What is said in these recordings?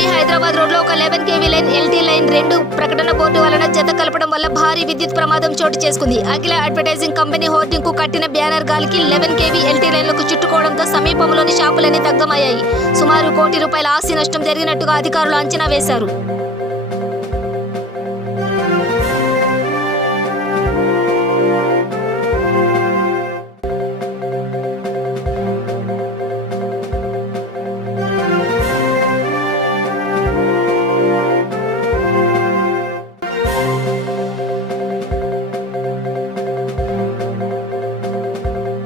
నగరంలోని హైదరాబాద్ రోడ్లో ఒక 11 kV లైన్ ఎల్టీ లైన్ 2 ప్రకటన బోర్డు వలన జత కలపడం వల్ల భారీ విద్యుత్ ప్రమాదం చోటు చేసుకుంది. అఖిల అడ్వర్టైజింగ్ కంపెనీ హోర్డింగ్ కు కట్టిన బ్యానర్ గాలికి 11 kV ఎల్టీ లైన్లకు చుట్టుకోవడంతో సమీపంలోని షాపులన్నీ దగ్ధమయ్యాయి. సుమారు ₹1 కోటి ఆస్తి నష్టం జరిగినట్టుగా అధికారులు అంచనా వేశారు.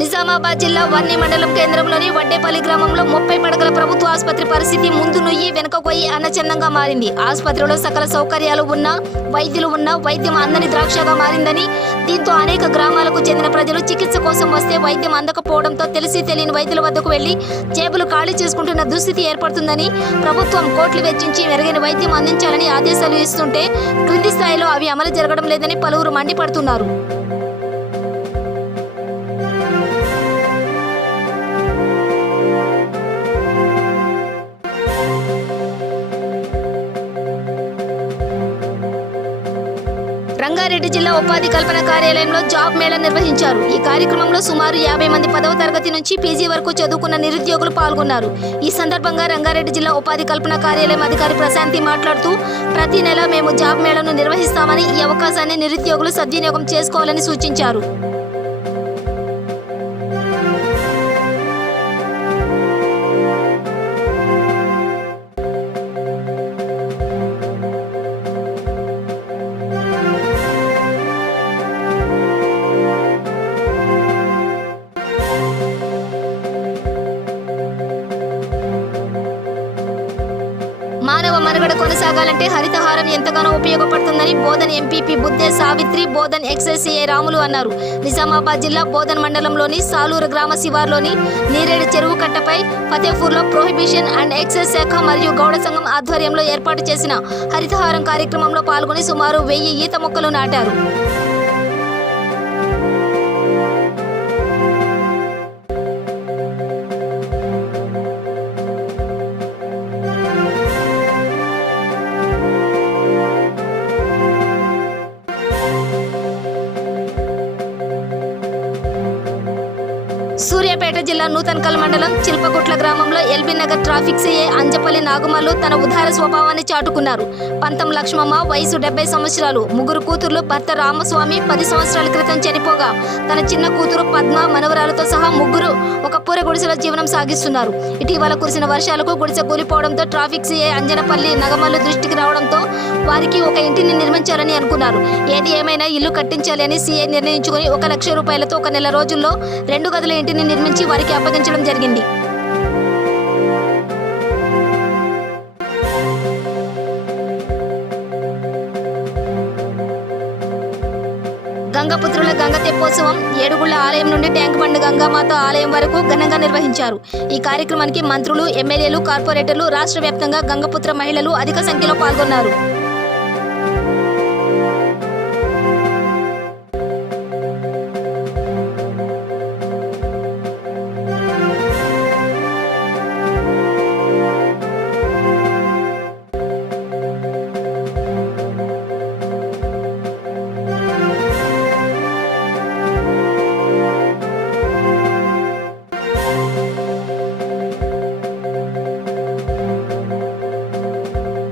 నిజామాబాద్ జిల్లా వర్ణి మండలం కేంద్రంలోని వడ్డేపల్లి గ్రామంలో 30 పడకల ప్రభుత్వ ఆసుపత్రి పరిస్థితి ముందు నుయ్యి వెనుక కొయ్యి అన్నచందంగా మారింది. ఆసుపత్రిలో సకల సౌకర్యాలు ఉన్నా, వైద్యులు ఉన్నా వైద్యం అందని ద్రాక్షగా మారిందని, దీంతో అనేక గ్రామాలకు చెందిన ప్రజలు చికిత్స కోసం వస్తే వైద్యం అందకపోవడంతో తెలిసి తెలియని వైద్యుల వద్దకు వెళ్లి జేబులు ఖాళీ చేసుకుంటున్న దుస్థితి ఏర్పడుతుందని, ప్రభుత్వం కోట్లు వెచ్చించి మెరుగైన వైద్యం అందించాలని ఆదేశాలు ఇస్తుంటే క్రింది స్థాయిలో అవి అమలు జరగడం లేదని పలువురు మండిపడుతున్నారు. రంగారెడ్డి జిల్లా ఉపాధి కల్పన కార్యాలయంలో జాబ్ మేళా నిర్వహించారు. ఈ కార్యక్రమంలో సుమారు 50 మంది 10వ తరగతి నుంచి పీజీ వరకు చదువుకున్న నిరుద్యోగులు పాల్గొన్నారు. ఈ సందర్భంగా రంగారెడ్డి జిల్లా ఉపాధి కల్పన కార్యాలయం అధికారి ప్రశాంతి మాట్లాడుతూ, ప్రతి నెల మేము జాబ్ మేళాను నిర్వహిస్తామని, ఈ అవకాశాన్ని నిరుద్యోగులు సద్వినియోగం చేసుకోవాలని సూచించారు. మానవ మనుగడ కొనసాగాలంటే హరితహారం ఎంతగానో ఉపయోగపడుతుందని బోధన్ ఎంపీపీ బుద్దే సావిత్రి, బోధన్ ఎక్సైసీఐ రాములు అన్నారు. నిజామాబాద్ జిల్లా బోధన్ మండలంలోని సాలూరు గ్రామ శివార్లోని నీరేడు చెరువు కట్టపై ఫతేపూర్లో ప్రొహిబిషన్ అండ్ ఎక్సైజ్ శాఖ మరియు గౌడ సంఘం ఆధ్వర్యంలో ఏర్పాటు చేసిన హరితహారం కార్యక్రమంలో పాల్గొని సుమారు 1000 ఈత మొక్కలు నాటారు. సూర్యాపేట జిల్లా నూతన్కల్ మండలం చిల్పగుట్ల గ్రామంలో ఎల్బీ నగర్ ట్రాఫిక్ సీఏ అంజపల్లి నాగుమల్లు తన ఉదార స్వభావాన్ని చాటుకున్నారు. పంతం లక్ష్మమ్మ వయసు 70 సంవత్సరాలు, 3 కూతుర్లు, భర్త రామస్వామి 10 సంవత్సరాల క్రితం చనిపోగా తన చిన్న కూతురు పద్మ, మనవరాలతో సహా ముగ్గురు ఒక పూర గుడిసెలో జీవనం సాగిస్తున్నారు. ఇటీవల కురిసిన వర్షాలకు గుడిసె కూలిపోవడంతో ట్రాఫిక్ సీఏ అంజనపల్లి నాగమల్లు దృష్టికి రావడంతో వారికి ఒక ఇంటిని నిర్మించాలని అనుకున్నారు. ఏది ఏమైనా ఇల్లు కట్టించాలి అని సీఏ నిర్ణయించుకుని ₹1,00,000తో 1 నెల రోజుల్లో 2 గదుల ఇంటిని నిర్మించి వారికి అప్పగించడం జరిగింది. గంగపుత్రుల గంగ తెప్పోత్సవం ఏడుగుళ్ల ఆలయం నుండి ట్యాంక్ బండ్ గంగామాత ఆలయం వరకు ఘనంగా నిర్వహించారు. ఈ కార్యక్రమానికి మంత్రులు, ఎమ్మెల్యేలు, కార్పొరేటర్లు, రాష్ట్ర వ్యాప్తంగా గంగపుత్ర మహిళలు అధిక సంఖ్యలో పాల్గొన్నారు.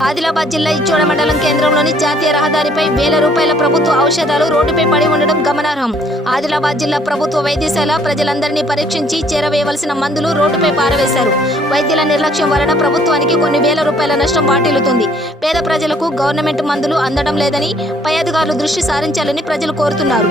ఆదిలాబాద్ జిల్లా ఇచ్చోడ మండలం కేంద్రంలోని జాతీయ రహదారిపై ₹1,000 ప్రభుత్వ ఔషధాలు రోడ్డుపై పడి ఉండడం గమనార్హం. ఆదిలాబాద్ జిల్లా ప్రభుత్వ వైద్యశాల ప్రజలందరినీ పరీక్షించి చేరవేయవలసిన మందులు రోడ్డుపై పారవేశారు. వైద్యుల నిర్లక్ష్యం వలన ప్రభుత్వానికి కొన్ని ₹1,000 నష్టం వాటిల్లుతుంది. పేద ప్రజలకు గవర్నమెంట్ మందులు అందడం లేదని పై అధికారులు దృష్టి సారించాలని ప్రజలు కోరుతున్నారు.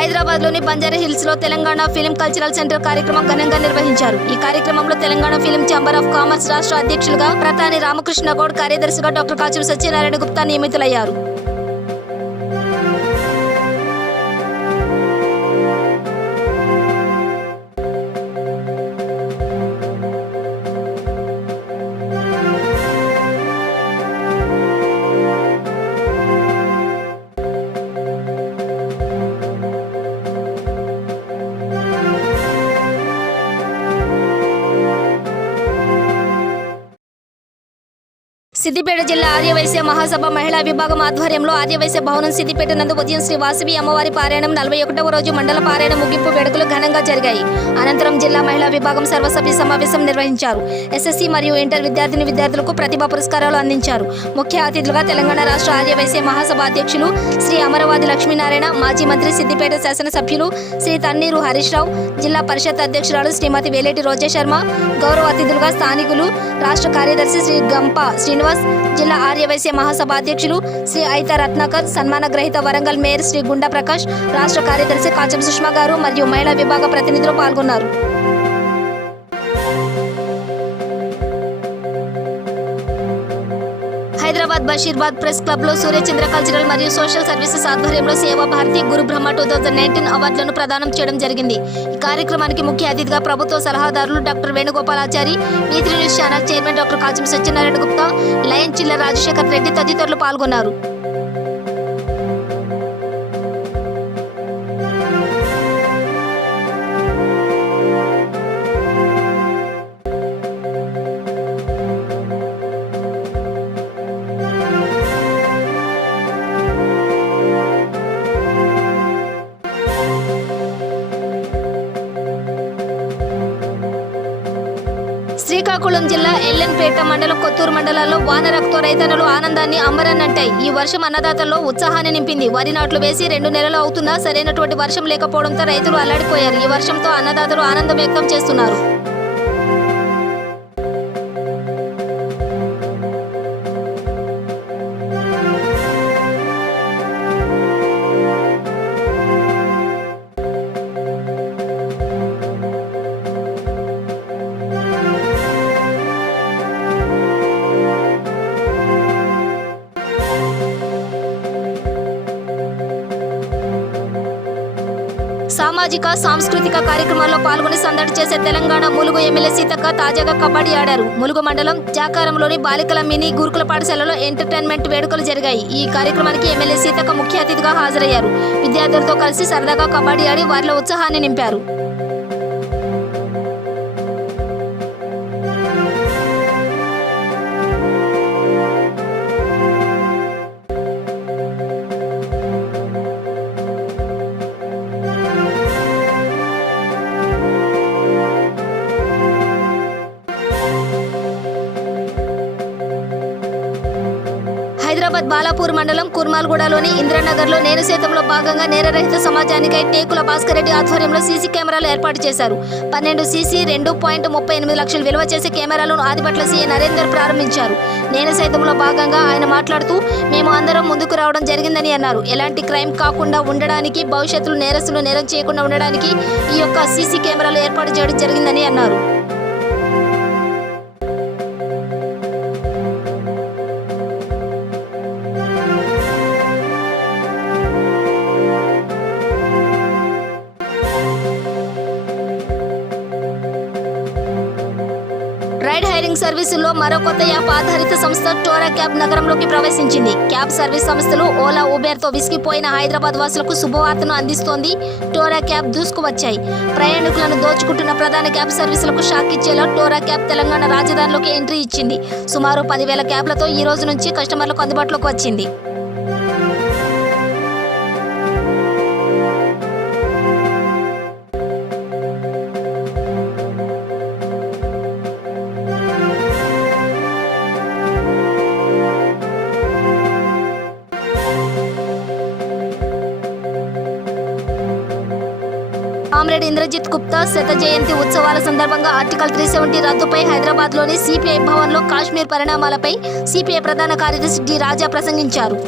హైదరాబాద్లోని బంజారా హిల్స్లో తెలంగాణ ఫిలిం కల్చరల్ సెంటర్ కార్యక్రమం ఘనంగా నిర్వహించారు. ఈ కార్యక్రమంలో Telangana film chamber of commerce రాష్ట్ర అధ్యక్షులుగా ప్రతాని రామకృష్ణ గౌడ్, కార్యదర్శిగా డాక్టర్ కాచూరు సత్యనారాయణ గుప్తా నియమితులయ్యారు. సిద్దిపేట జిల్లా ఆర్యవైశ్య మహాసభ మహిళా విభాగం ఆధ్వర్యంలో ఆర్యవైశ్య భవనం సిద్దిపేట నందు ఉదయం శ్రీ వాసవి అమ్మవారి పారాయణం 41వ రోజు మండల పారాయణ ముగింపు వేడుకలు ఘనంగా జరిగాయి. అనంతరం జిల్లా మహిళా విభాగం సర్వసభ్య సమావేశం నిర్వహించారు. ఎస్ఎస్సి మరియు ఇంటర్ విద్యార్థులకు ప్రతిభా పురస్కారాలు అందించారు. ముఖ్య అతిథులుగా తెలంగాణ రాష్ట్ర ఆర్యవైశ్య మహాసభ అధ్యక్షులు శ్రీ అమరవాది లక్ష్మీనారాయణ, మాజీ మంత్రి సిద్దిపేట శాసనసభ్యులు శ్రీ తన్నీరు హరీష్ రావు, జిల్లా పరిషత్ అధ్యక్షురాలు శ్రీమతి వేలేటి రోజా శర్మ, గౌరవ అతిథులుగా స్థానికులు రాష్ట్ర కార్యదర్శి శ్రీ గంప శ్రీనివాస్, జిల్లా ఆర్యవైశ్య మహాసభ అధ్యక్షులు శ్రీ ఐత రత్నాకర్, సన్మాన గ్రహీత వరంగల్ మేయర్ శ్రీ గుండా ప్రకాష్, రాష్ట్ర కార్యదర్శి కాచం సుష్మా గారు మరియు మహిళా విభాగ ప్రతినిధులు పాల్గొన్నారు. హైదరాబాద్ బషీర్బాద్ ప్రెస్ క్లబ్ లో సూర్యచంద్ర కల్చరల్ మరియు సోషల్ సర్వీసెస్ ఆధ్వర్యంలో సేవా భారతి గురు బ్రహ్మ 2019 అవార్డులను ప్రదానం చేయడం జరిగింది. ఈ కార్యక్రమానికి ముఖ్య అతిథిగా ప్రభుత్వ సలహాదారులు డాక్టర్ వేణుగోపాలాచారి, మీ3 news channel chairman doctor Kacham Satyanarayana Gupta, lion Chillara Rajasekhar Reddy తదితరులు పాల్గొన్నారు. శ్రీకాకుళం జిల్లా ఎల్లెన్పేట మండలం, కొత్తూరు మండలాల్లో వానరక్తో రైతన్నలు ఆనందాన్ని అంబరన్నంటాయి. ఈ వర్షం అన్నదాతల్లో ఉత్సాహాన్ని నింపింది. వరి నాట్లు వేసి 2 నెలలు అవుతున్నా సరైనటువంటి వర్షం లేకపోవడంతో రైతులు అల్లాడిపోయారు. ఈ వర్షంతో అన్నదాతలు ఆనందం వ్యక్తం చేస్తున్నారు. సామాజిక సాంస్కృతిక కార్యక్రమాల్లో పాల్గొని సందడి చేసే తెలంగాణ ములుగు ఎమ్మెల్యే సీతక్క తాజాగా కబడ్డీ ఆడారు. ములుగు మండలం జాకారంలోని బాలికల మినీ గురుకుల పాఠశాలలో ఎంటర్టైన్మెంట్ వేడుకలు జరిగాయి. ఈ కార్యక్రమానికి ఎమ్మెల్యే సీతక్క ముఖ్య అతిథిగా హాజరయ్యారు. విద్యార్థులతో కలిసి సరదాగా కబడ్డీ ఆడి వారిలో ఉత్సాహాన్ని నింపారు. హైదరాబాద్ బాలాపూర్ మండలం కుర్మాల్గూడలోని ఇంద్రనగర్లో నేర శాతంలో భాగంగా నేరరహిత సమాజానికై టేకుల భాస్కర్ రెడ్డి ఆధ్వర్యంలో సీసీ కెమెరాలు ఏర్పాటు చేశారు. 12 సీసీ 2.38 లక్షలు విలువ చేసే కెమెరాలను ఆదిపట్ల సీఏ నరేందర్ ప్రారంభించారు. నేర శాతంలో భాగంగా ఆయన మాట్లాడుతూ, మేము అందరం ముందుకు రావడం జరిగిందని అన్నారు. ఎలాంటి క్రైమ్ కాకుండా ఉండడానికి, భవిష్యత్తులో నేరస్తులు నేరం చేయకుండా ఉండడానికి ఈ యొక్క సీసీ కెమెరాలు ఏర్పాటు చేయడం జరిగిందని అన్నారు. రైడ్ హైరింగ్ సర్వీసుల్లో మరో కొత్త యాప్ ఆధారిత సంస్థ టోరా క్యాబ్ నగరంలోకి ప్రవేశించింది. క్యాబ్ సర్వీస్ సంస్థలు ఓలా, ఉబేర్తో విసిగిపోయిన హైదరాబాద్ వాసులకు శుభవార్తను అందిస్తోంది. టోరా క్యాబ్ దూసుకువచ్చాయి. ప్రయాణికులను దోచుకుంటున్న ప్రధాన క్యాబ్ సర్వీసులకు షాక్ ఇచ్చేలా టోరా క్యాబ్ తెలంగాణ రాజధానిలోకి ఎంట్రీ ఇచ్చింది. సుమారు 10,000 క్యాబ్లతో ఈ రోజు నుంచి కస్టమర్లకు అందుబాటులోకి వచ్చింది. కామ్రేడ్ ఇంద్రజిత్ గుప్తా శత జయంతి ఉత్సవాల సందర్భంగా ఆర్టికల్ 370 రద్దుపై హైదరాబాద్లోని సిపిఐ భవన్లో కాశ్మీర్ పరిణామాలపై సిపిఐ ప్రధాన కార్యదర్శి డి రాజా ప్రసంగించారు.